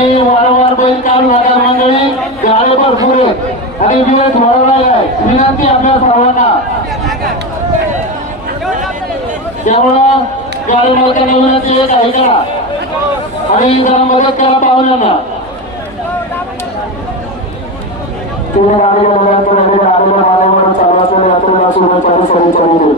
आणि वारंवार बैल काढू नका मंडळी. गाळे भरपूर आहेत. आणि वेळ थोडा आहे. विनंती आपल्या सर्वांना. त्यामुळं गाडी मालकांना विनंती येत आहे का आणि जरा मदत करा पाहुण्यांना. तुम्ही गाडी बनवल्यानंतर गाडीवर मालावर चालू असेल यातून सुरू चालू चालू चालू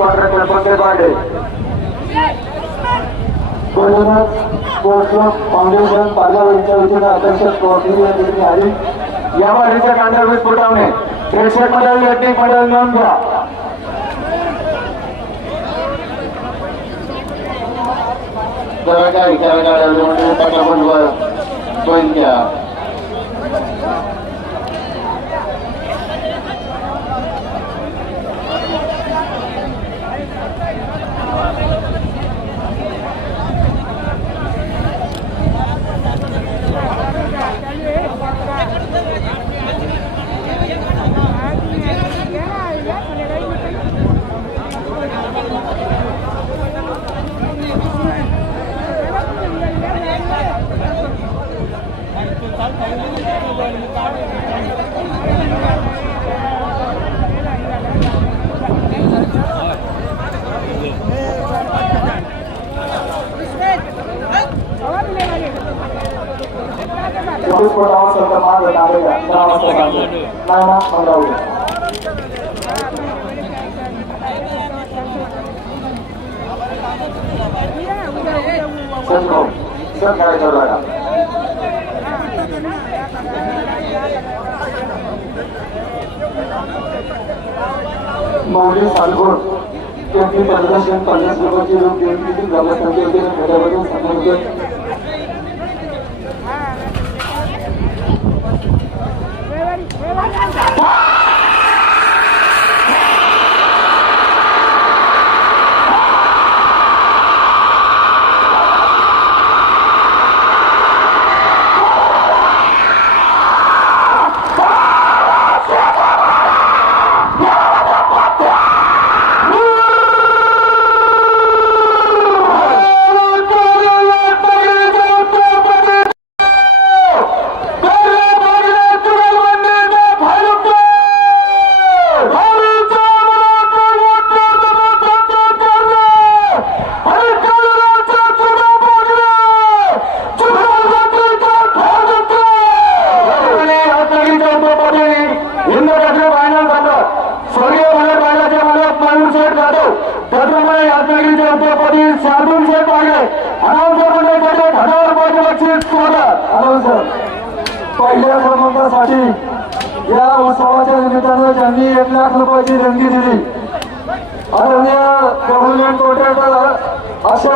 दोन हात contractor Pankaj sports foundation Palghar यांच्या वतीनं ट्रॉफी या ठिकाणी आली. या वारीच्या कांदा फुटावणे प्रेक्षक मंडळ व्यक्ती मंडळ नोंद घ्या. जरा काय विचार काढायला म्हणजे पटापट घ्या. पोलीस पटावा असेल तर मागे नाही ना मग सर भाऊ सर मौली सालगोड त्यांनी पंधराशे पन्नास लोकांची लोक देणगीतील ग्रामस्थांच्या ไป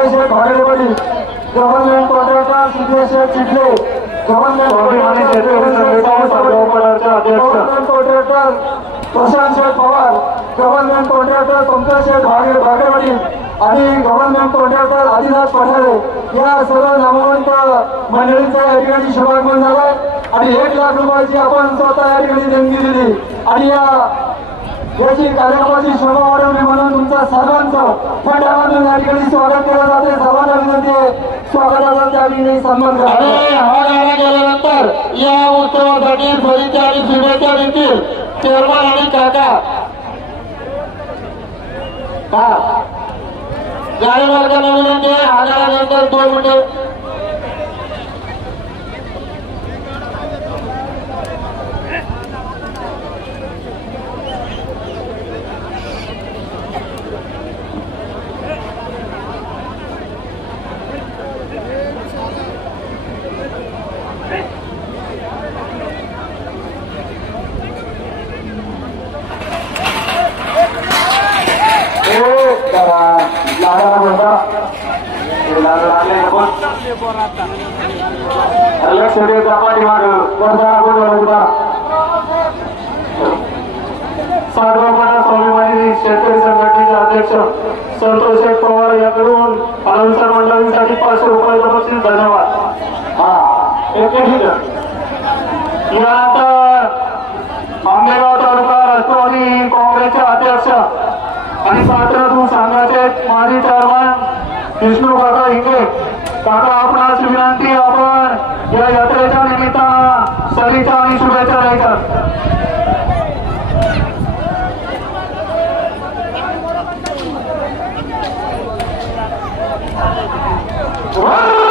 शेठ भागडेपडी गव्हर्नमेंट कॉन्ट्रॅक्टर सिद्धेश शेठ चिखले स्वाभिमानी शेतकरी संघटना सर्वोपराचे अध्यक्ष. Government contractor Prashant Sheth Pawar government contractor Pankaj Sheth भागे भागेवाडी आणि गव्हर्नमेंट कॉन्ट्रॅक्टर आदिनाथ पठारे. या सर्व नामवंत मंडळींचा या ठिकाणी शुभागमन झालाय. आणि एक लाख रुपयाची आपण स्वतः या ठिकाणी देणगी दिली. आणि या याची कार्यक्रमाची शोभा वाढवली म्हणून तुमचा सर्वांचं फंडामधून या ठिकाणी स्वागत केलं जाते. सर्वांना विनंती आहे. स्वागताचा त्या ठिकाणी सन्मान करा या उत्सवासाठी फरीच्या आणि शुभेच्छा देखील चेअरमन आणि काका. हा. गाडी मालकांना विनंती आहे. हा दोन मिनिटे लागायला म्हणता हे लागा लागले आपण लक्ष देत पाठीमाग वर्धा बोलवा सार्वभौम स्वाभिमानी शेतकरी संघटनेचे अध्यक्ष संतोष शेठ पवार याकडून अनाउन्सर मंडळींसाठी पाचशे रुपयाचं बक्षीस धन्यवाद हा एक ठीक यानंतर आंबेगाव तालुका राष्ट्रवादी काँग्रेसचे अध्यक्ष आणि पात्रतून संघाचे माजी चेअरमन विष्णू काका हिंगे. काका आपणास विनंती आपण या यात्रेच्या निमित्तानं सदिच्छा आणि शुभेच्छा द्यायच्या. अनाउन्सर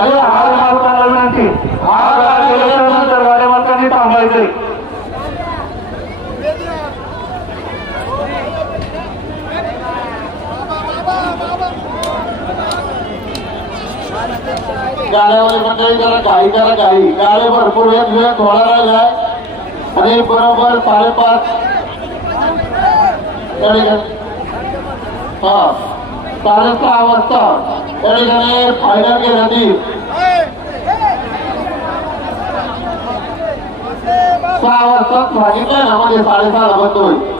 स्वागत अरे हार मालकांना विनंती हार गेल्यानंतर गाड्या मालकांनी थांबायचे गाड्यावर मंडळी जरा घाई करा घाई. गाडी भरपूर वेळ वेळ थोडा राहिला आहे आणि बरोबर साडेपाच. त्या ठिकाणी हा. साडेसहा वाजता. त्या ठिकाणी फायनल घेण्यात सहा वाजता सांगितलंय ना म्हणजे साडेसहाला बंद होईल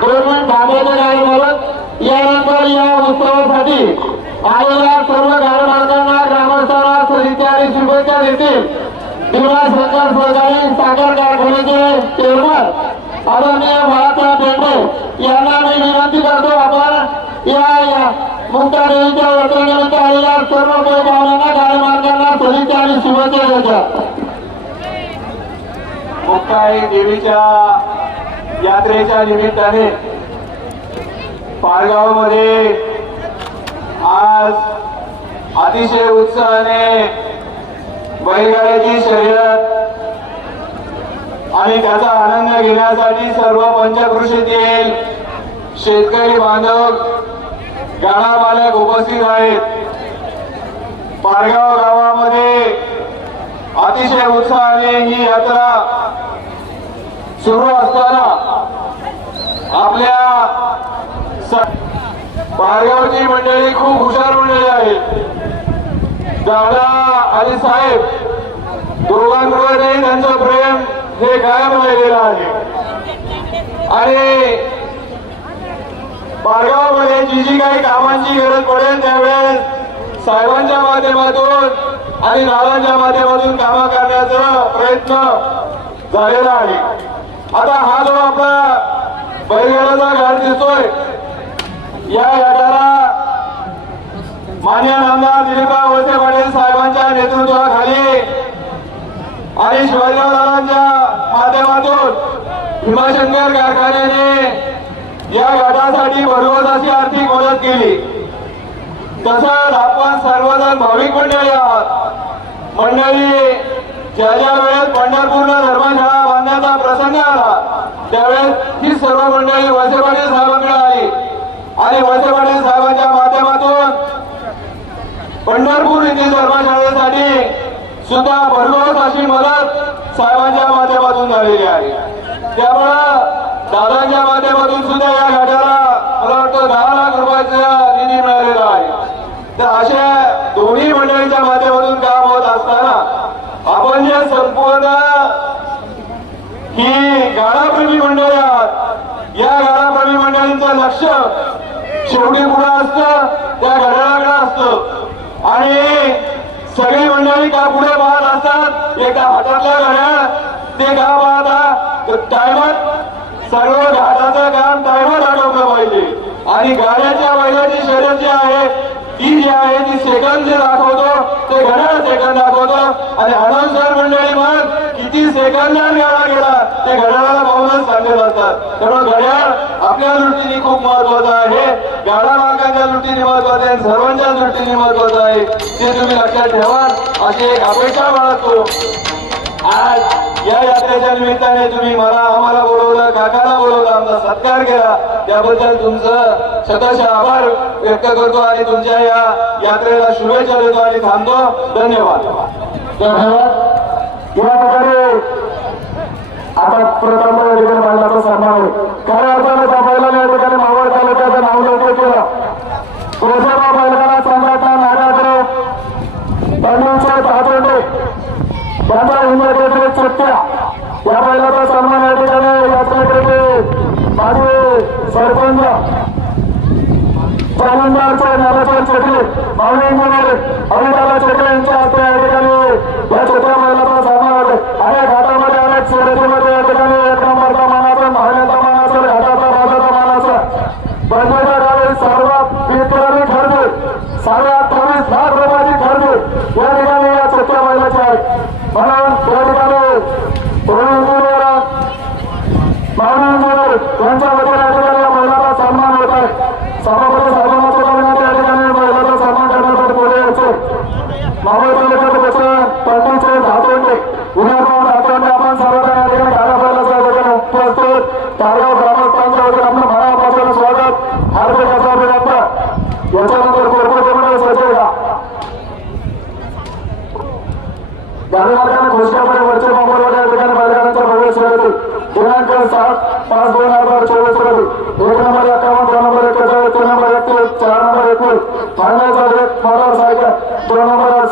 दोन मिनिट थांबायचं गाडी मालक यानंतर या उत्सवासाठी आलेल्या सर्व गाडी ग्रामस्थांना सदिच्छा आणि शुभेच्छा देतील दिवला सहकार सहकारी साखर कारखान्याचे चेअरमन आदरणीय बाळासाहेब बेंडे यांना मी विनंती करतो आपण या मुक्ता देवीच्या यात्रेनिमित्त आलेल्या सर्व पै पाहुण्यांना गाडी सदिच्छा आणि शुभेच्छा द्यायच्या मुक्ताई देवीच्या यात्रेच्या निमित्ताने पारगावमध्ये आज अतिशय उत्साहाने बैलगाड्याची शर्यत आणि त्याचा आनंद घेण्यासाठी सर्व पंचकृषीतील शेतकरी बांधव गाडा मालक उपस्थित आहेत. पारगाव गावामध्ये अतिशय उत्साहाने ही यात्रा सुरू असताना आपल्या स- पारगावची मंडळी खूप हुशार मंडळी आहे दादा आणि साहेब दोघांकडे त्यांचं प्रेम हे कायम राहिलेलं आहे. आणि पारगावमध्ये जी जी काही कामांची गरज पडेल त्यावेळेस साहेबांच्या माध्यमातून आणि दादांच्या माध्यमातून कामं करण्याचा प्रयत्न झालेला आहे. आता हा जो आपला बैलगाडाचा घाट दिसतोय या गटाला मान्य आमदार दिलीपराव वळसे पाटील साहेबांच्या नेतृत्वाखाली आणि शिवाजीराव दादांच्या माध्यमातून भीमाशंकर कारखान्याने या गटासाठी भरघोस अशी आर्थिक मदत केली. तसंच आपण सर्वजण भाविक मंडळी आहात. मंडळी ज्या ज्या वेळेस पंढरपूरला धर्मशाळा बांधण्याचा प्रसंग आला त्यावेळेस ही सर्व मंडळी वळसे पाटील आली आणि वळसे पाटील साहेबांच्या माध्यमातून पंढरपूर येथील सुद्धा भरघोस अशी मदत साहेबांच्या माध्यमातून झालेली आहे. त्यामुळं दादांच्या माध्यमातून सुद्धा या घाटाला मला वाटतं दहा लाख रुपयाचा निधी मिळालेला आहे. तर अशा दोन्ही मंडळींच्या माध्यमातून काम होत असताना आपण जे संपूर्ण ही गाडाप्रेमी मंडळी आहात या गाडाप्रेमी मंडळींचं लक्ष शेवटी पुढे असतं? त्या घड्याळाकडे असतं. आणि सगळी मंडळी का पुढे पाहत असतात. एका हातातल्या गाड्या ते का पाहता टायमात सर्व घाटाचं काम टायमात अडवलं पाहिजे. आणि गाड्याच्या बैलाची शर्यत जी आहे ती जी आहे ती सेकंद जे दाखवतो ते घड्याळ सेकंद दाखवतो. आणि अनाउन्सर मंडळी मग किती सेकंदात गाडा गेला ते घड्याळाला पाहूनच चांगले असतात त्यामुळे घड्याळ आपल्या दृष्टीने खूप महत्वाचं आहे. गाडा मालकांच्या दृष्टीने महत्वाचं आहे सर्वांच्या दृष्टीने महत्वाचं आहे. ते तुम्ही लक्षात ठेवा. अशी एक अपेक्षा बाळगतो. आज या यात्रेच्या निमित्ताने तुम्ही मला आम्हाला बोलवलं काकाला बोलवलं आमचा सत्कार केला. त्याबद्दल तुमचं शतशः आभार व्यक्त करतो आणि तुमच्या या यात्रेला शुभेच्छा देतो आणि थांबतो. धन्यवाद. धन्यवाद. या प्रकारे आता प्रथम या ठिकाणी महिलाचा सन्मान आहे. खऱ्या अर्थाने त्या महिलाने या ठिकाणी मावळ तालुक्याचं नाव लवकर केलं. कोसोबा बैलगाडा संघाचा नागाकडे बंडूचे पातोंडे त्यांच्या हिंमतीचे चुट्ट्या या बैलाचा सन्मान या ठिकाणी यात्रेकडे माझे सरपंच. चालंदारचे नारायण चेटले मावळे इंजिनियर अमिताला चेटले यांच्या हस्ते या ठिकाणी या छोट्या महिलाचा सन्मान होते आणि या घाटामध्ये अनेक शर्यतीमध्ये या ठिकाणी एक नंबरचा मानाचा महिन्याचा मानाचा घाटाचा राजाचा मानाचा बंदूच्या काळी सर्वात विक्रमी ठरते साडे अठ्ठावीस लाख रुपयाची ठरते या ठिकाणी या छोट्या महिलाची आहे म्हणून या ठिकाणी पुणे इंजिनियर मानव इंजिनियर यांच्या वतीने या ठिकाणी या महिलाचा सन्मान होत आहे सभापती साहेबांच्या कडून या ठिकाणी महिलाचा सन्मान करण्यासाठी पुढे यायचे मावळ तालुक्यात बसलं पाटीलचे धातोंडे विनायकराव धातोंडे आपण सर्वजण या ठिकाणी कार्यक्रमाला या ठिकाणी उपस्थित तारगाव ग्रामस्थांच्या वतीने आपलं मनापासून स्वागत हार्दिक असा अभिनंदन याच्यानंतर कोरकोटे मंडळ सचिव का गाडी मार्गाने घोषणामध्ये वरचे ठिकाणी बैलगाड्यांच्या भव्य शर्यती दिनांक सात पाच दोन हजार चोवीस रोजी एक नंबर एकावन्न दोन नंबर एकेचाळीस तीन नंबर एकतीस चार नंबर एकवीस एक दोन नंबर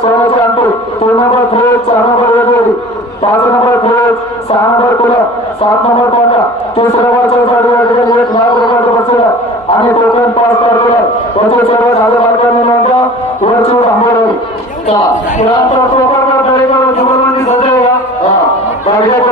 तीन नंबर चार नंबर वेगवेगळी पाच नंबर सहा नंबर सात नंबर तीस नंबरच्या साठी या ठिकाणी एक लाख आणि टोकन पाच तारखेला त्याचे सर्व झाले मालकांनी नोंदवा वरची आंबोली पुरातन Había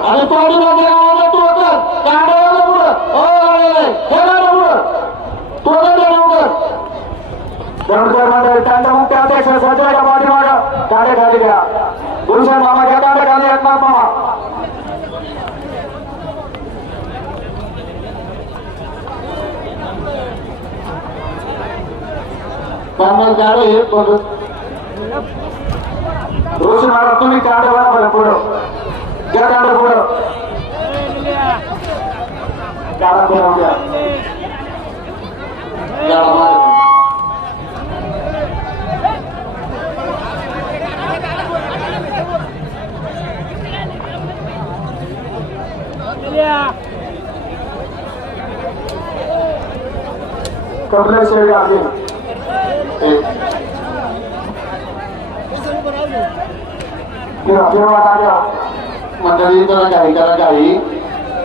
आणि तोडून मध्ये गावाला तू होतं. काढायला पुढं. ओ, गाड्याला. तोडून गाड्या उघड तू होतं त्यांच्या मुख्य अध्यक्ष सजयच्या पाठीमागं गाड्या खाली घ्या भूषण मामा घ्या गाड्या खाली एकनाथ मामा पन्नास गाडी हे बघ. तुम्ही कांडे वा बरं पुढं घ्या कांडे पुढं गाडा पुढं घ्या गाडा मागे. कपडे शेड आधी हे. जेव्हा टाक्या मंडळी जरा घाई करा काही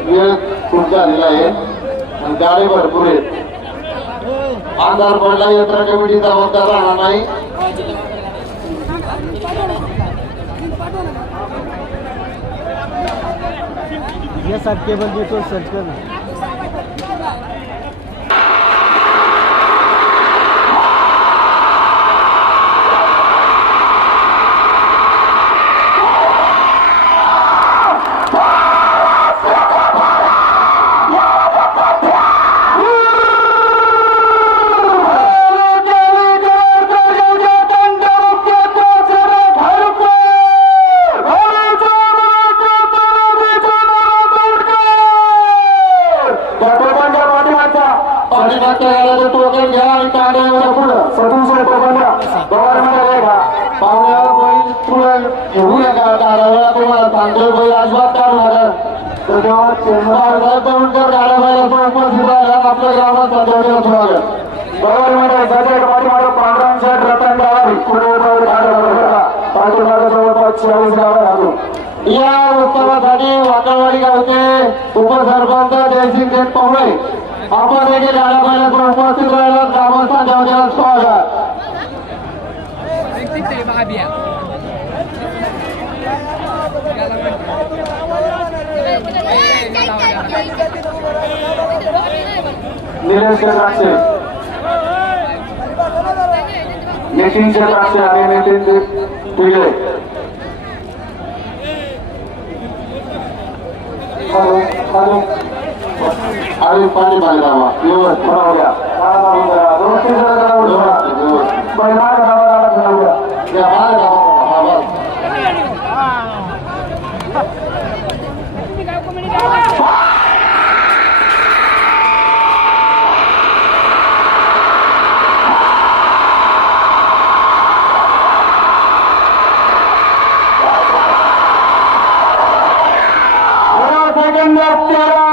वेळ खूप झालेला आहे. आणि गाडी भरपूर आहेत. आधार पडला यात्रा कमिटी जबाबदार राहणार नाही. ये सब केबल देखो सर्च करना पाठीमागच्या गाड्याचं टोकन घ्या आणि कांड्यावर पुढं पाहुण्यावर बैल पुढं घेऊ नका गाड्यावर तुम्हाला सांगतोय बैल अजिबात काढू नका बाळासाहेब पवनकर गाड्या बैलाचं उपस्थित आहे आपल्या ग्रामात संदर्भ स्वागत या उत्सवासाठी वाकळवाडी गावचे उपसरपंच जयसिंग देत पवळे आपण देखील गाड्या बैलाचं उपस्थित राहिला ग्रामस्थांच्या वतीनं स्वागत निलेश द्राक्षे नितीनचे द्राक्षे आणि नितीनचे पिगळे हॅलो हॅलो आणि पाणी बांधावा व्यवस्थित बरोबर घ्या काळा लावून द्या दोन तीन जण जरा उठवा व्यवस्थित व्यवस्थित पहिला घराला गाडा फिरवू द्या या बाहेर गावा हा बस तेरा सेकंद तेरा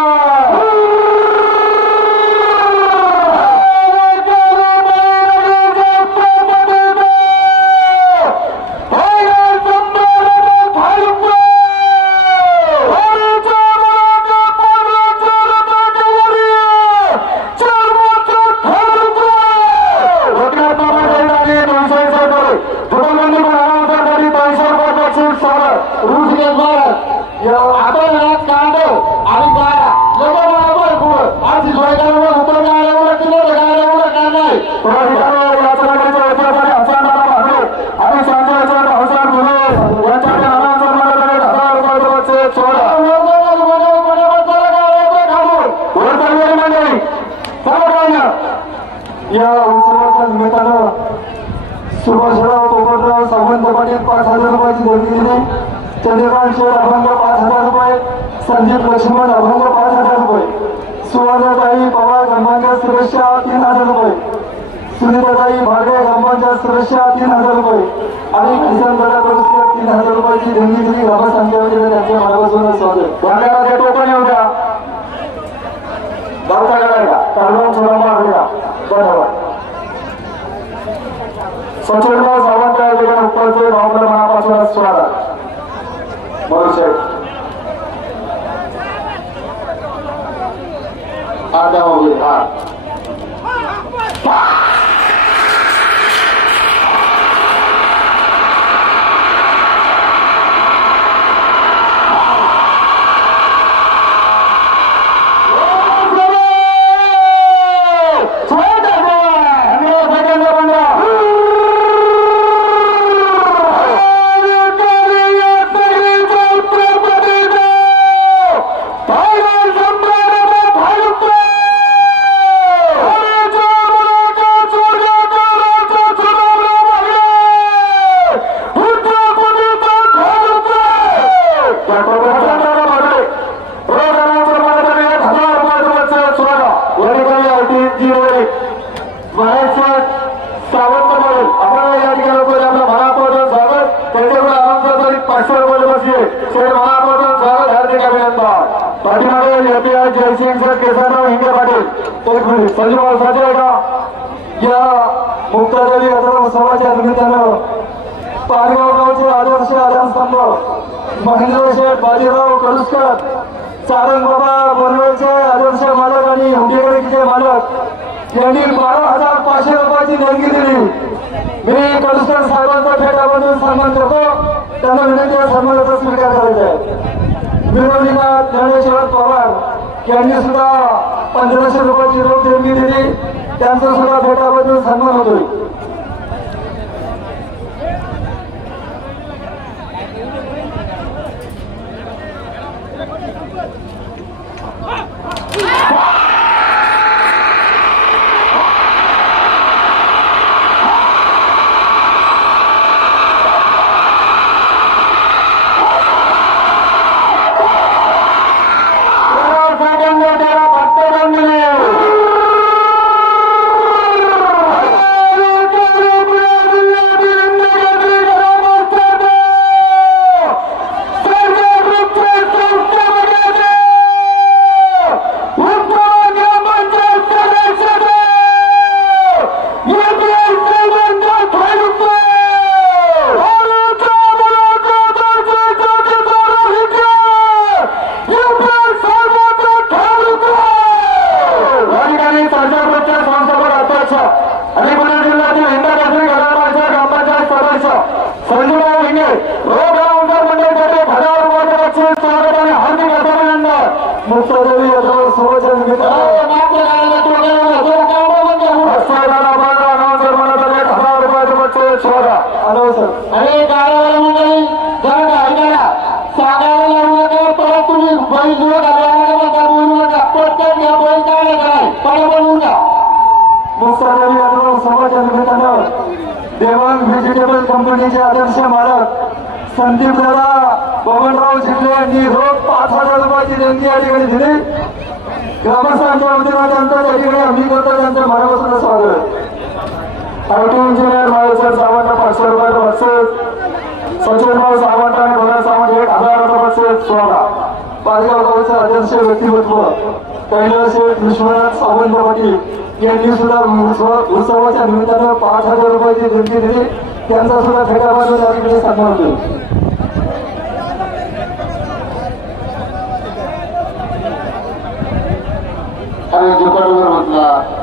ऋषिकेश महाराज आपण ना कांदो आणि गाड्या लगेच मला बोल पुढं आणि शिजवायला उतर गाड्या किलो गाड्या उडत नाही या उत्सवाच्या निमित्तानं सुभाषराव पोपटराव सावंत पाटील पाच हजार रुपयाची देणगी दिली चंद्रकांत शेठ अभंग पाच हजार रुपये संदीप लक्ष्मण अभंग पाच हजार रुपये सुवर्णताई पवार गंबांच्या सुरक्षा तीन हजार रुपये सुनीताताई भागे गंबांच्या तीन हजार रुपये आणि किसान दादा पुरस्कार तीन हजार रुपयाची देणगी दिली बाबा ग्रामसंख्येमध्ये त्यांच्या मनापासून स्वागत. वांग्याला टोपण येऊ द्या. बावता करायला काढून थोडा मारूया बरोबर सचिनराव सावंत या ठिकाणी उपस्थित भावना मनापासून स्वागत. मरुशेठ हा द्या हा सावंत म्हणून आपल्याला या ठिकाणी लोकांनी आपलं मनापासून स्वागत त्यांच्याकडे आनंदासाठी पाचशे रुपये बसले शेठ मनापासून स्वागत हार्दिक अभिनंदन पाठीमागे एपीआय जयसिंग सर केसरराव हिंगे पाटील का या मुक्तादेवी यात्रा उत्सवाच्या निमित्तानं पारगाव गावचे आदर्श आधारस्तंभ महेंद्र शेठ बाजीराव कळुसकर सारंग बाबा बनवेचे आदर्श मालक आणि हुंडेगडीचे मालक यांनी बारा हजार पाचशे रुपयाची देणगी दिली मी कळुसकर साहेबांचा फेटामधून सन्मान करतो त्यांना विनंती या सन्मानाचा स्वीकार करायचा आहे. विरोधीनाथ ज्ञानेश्वर पवार यांनी सुद्धा पंधराशे रुपयाची रोख देणगी दिली. त्यांचा सुद्धा भेटाबद्दल सन्मान होतोय या ठिकाणी ताजापूरच्या संस्थापक अध्यक्ष आणि पुणे जिल्ह्यातील हिंदा केसरी घराण्याच्या ग्रामपंचायत सदस्य संजूराव हिंगे रोग आमदार मंडळाचे हजार रुपयाचे बक्षीस स्वागत आणि हार्दिक अभिनंदन मुक्तादेवी यात्रा उत्सवाच्या निमित्तानं असलेला बाजार अनावसर मंडळाचे हजार रुपयाचे बक्षीस स्वागत आलो सर अरे गाड्यावाला मंडळी जरा गाडीला सांगायला लागू नका परत तुम्ही बैल जुळत आले नका बोलू नका प्रत्येक या बैल काय काय पडा बोलू नका मुक्तादेवी यात्रा उत्सवाच्या निमित्तानं देवांग व्हेजिटेबल कंपनीचे आदर्श मालक संदीप दादा बबनराव शिंदे यांनी रोख पाच हजार रुपयाची देणगी या ठिकाणी दिली ग्रामस्थांच्या वतीनं त्यांचं त्या ठिकाणी आम्ही करतो त्यांचं मनापासून स्वागत आयटी इंजिनियर माळेसर सावंत पाचशे रुपयाचं बक्षीस सचिनराव सावंत आणि भरत सावंत एक हजार रुपये बक्षीस सोळा. पारगाव गावचे आदर्श व्यक्तिमत्व. कैलास विश्वनाथ सावंत पाटील यांनी सुद्धा उत्सवाच्या निमित्तानं पाच हजार रुपयाची देणगी दिली त्यांचा सुद्धा फेटाबाजून या सन्मान केला आणि दुकानवर म्हटला.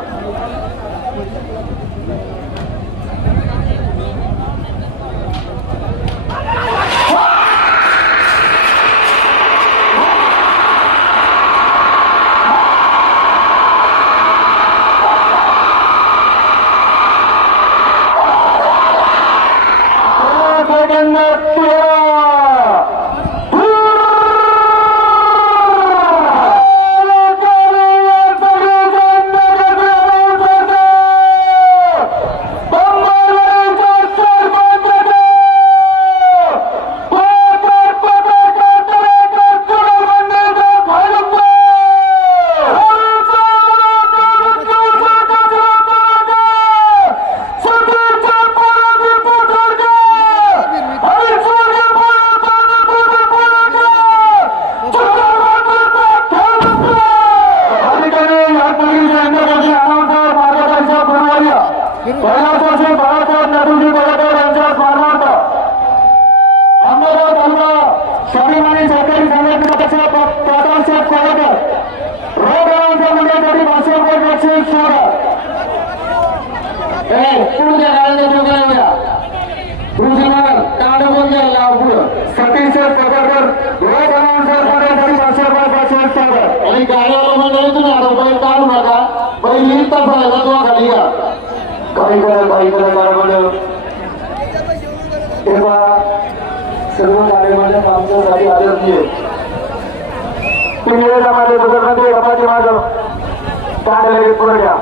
सतीश पकडकर रोगांच्या मुलांसाठी पाचशे रुपये बक्षीस सोडा आणि गाड्याला म्हणजे तुम्ही आता बैल काढू नका बैल ही तपडायला तो खाली या काही करा काही करा कारवाड तेव्हा सर्व गाड्यामध्ये कामच्यासाठी आले नाहीये तुम्ही माझ्या दुकानामध्ये गपाची माझं काढले पुढे घ्या.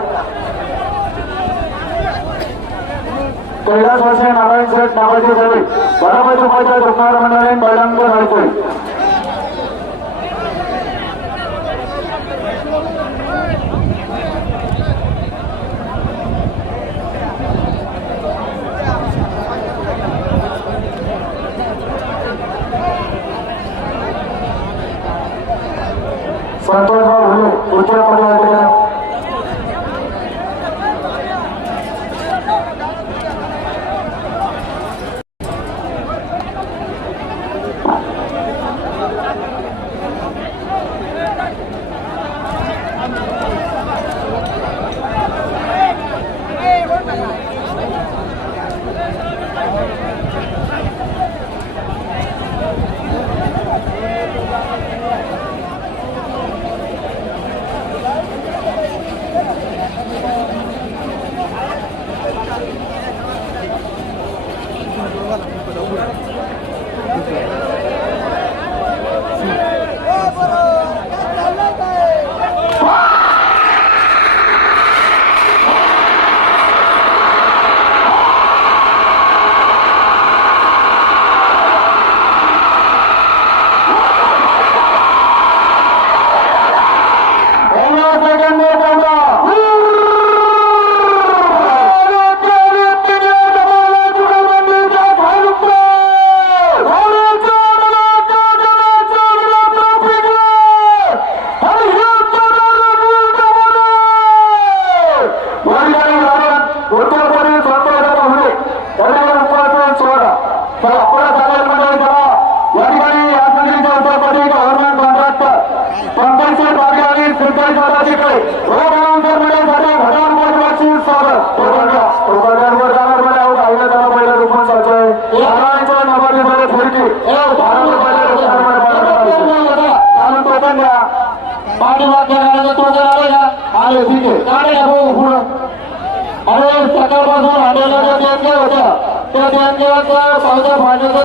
कैलास वासे नारायण शेठ नावाचे झाले. बराबर रुपयाच्या दुकान मंडळाने बैलांवर घालतोय संतोषराव भुले पुढच्या पदाधिकारी